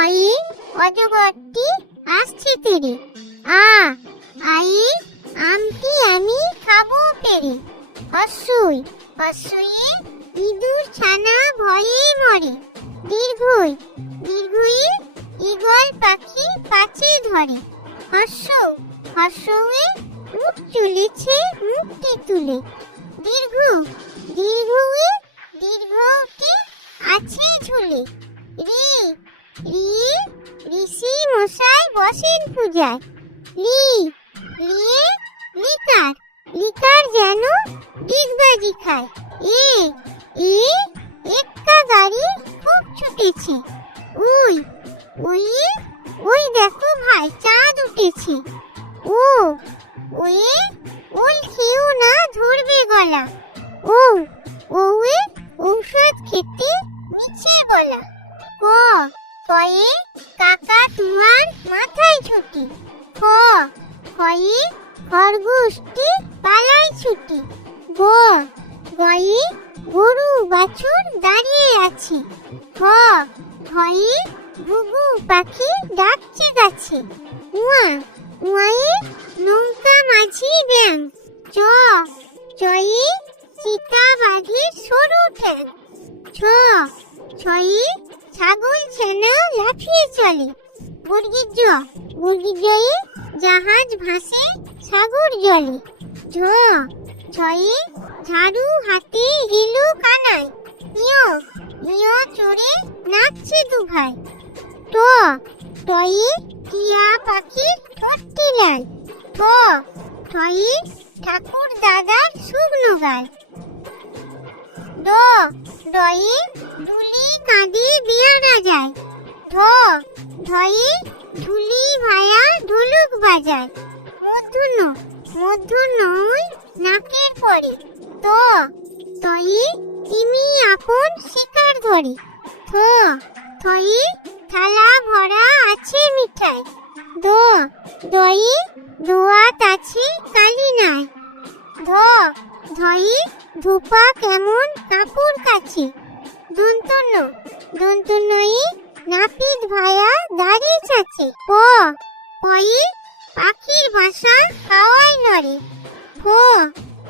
অই অজগরটি আসছে তেরে। আই আমটি আমি খাবো পেরে। হস্যই হস্যইয়ে ইঁদুর ছানা ভয়ে মরে। দীর্ঘই দীর্ঘইয়ে ঈগল পাখি পাছে ধরে। হর্ষ হর্ষয়ে উট চলেছে মুখটি তুলে। দীর্ঘ দীর্ঘয়ে দীর্ঘটি আছে ঝুলে। রি রিয়ে ঋষি মশাই বসেন পূজায়। লি লিয়ে লিকার লিকার যেন ডিগবাজি খায়। এ এক্কা গাড়ি খুব ছুটেছে। উই উইয়ে ওই দেখো ভাই চাঁদ উঠেছে। ও ওয়ে ওল খেও না ধরবে গলা। ও ওয়ে ঔষধ খেতে মিছে বলা। ক কয়ে কাকা তোমার মাথায় ছুটি। খ খয়ে খরগোশটি পালায় ছুটি। গ গয়ে গরু বাছুর দাঁড়িয়ে আছে। ঘ ঘয়ে ঘুঘু পাখি ডাকছে গাছে। উয়া উয়ায়ে নৌকা মাঝি ব্যাং। চ চয়ে চিতা বাঘের সরু ঠ্যাং। ছ ছয়ে ছাগল ছানা লাফিয়ে চলে। বর্গীর জ বর্গীর জয়ে জাহাজ ভাসে সাগর জলে। ঝ ঝয়ে ঝাড়ু হাতে গেল কানায়। ইয় ইয় চড়ে নাচছে দু ভাই। ট টয়ে টিয়া পাখির ঠোঁটটি লাল। ঠ ঠয়ে ঠাকুর দাদার শুকনো গাল। ড ডয়ে ডুলি কাঁদে বেয়ারা যায়। ঢ ঢয়ে ঢুলি ভায়া ঢোলক বাজায়। মূর্ধন্য মূর্ধন্যই নাকের পরে। ত তয়ে তিমি আপন শিকার ধরে। থ থয়ে থালা ভরা আছে মিঠাই। দ দয়ে দোয়াত আছে কালি নাই। ধ ধয়ে ধোপা কেমন কাপড় কাছে। দন্তন্য দন্তন্যয়ে নাপিত ভায়া দাঁড়িয়ে আছে। প পয়ে পাখির বাসা হাওয়ায় নড়ে। ফ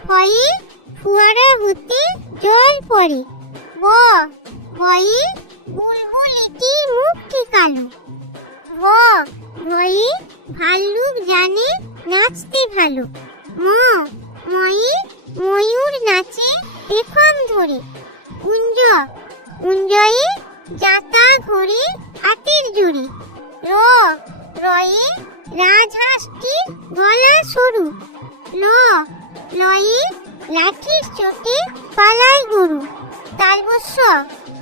ফয়ে ফুয়ারা হতে জল পড়ে। ব বয়ে বুলবুলিটির মুখটি কালো। ভ ভয়ে ভাল্লুক জানে নাচতে ভালো। ম ময়ে ময়ূর নাচে পেখম ধরে। কুঞ্জ কুঞ্জয়ে জাতা ঘোরে হাতের জুড়ি। র রয়ে রাজহাঁসটি গলা সরু। ল লয়ে লাঠির চোটে পালায় গরু। তালবস্য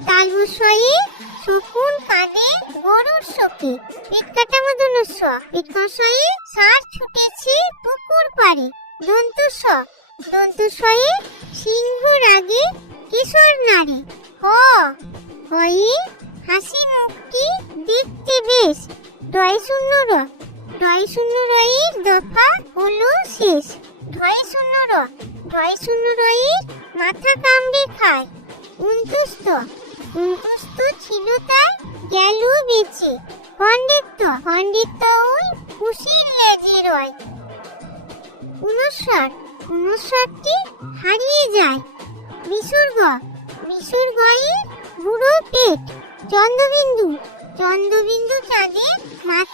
তালবস্যয়ে শকুন কাঁদে গরুর শোকে। পেট কাটা মদনস্য পেটকষয়ে ষাঁড় ছুটেছে পুকুর পাড়ে। দন্তুস্য দন্তুস্যয়ে সিংহ রাগে কিশোর নারী। হ হয়ে হাসি মুখটি দেখতে বেশ। ডয় শূন্য র ডয় শূন্য রয়ের দফা হলো শেষ। ঢয় শূন্য র ঢয় শূন্য রয়ের মাথা কামড়ে খায়। উন্তুস্ত উন্তুস্ত ছিল তাই গেল বেঁচে। খণ্ডিত খণ্ডিত ওই খুশির লেজে রয়। পুনঃস্বর পুনঃস্বরটি হারিয়ে যায়। বিসর্গ বিসর্গয়ে বুড়ো পেট। চন্দ্রবিন্দু চন্দ্রবিন্দু চাঁদের মাথা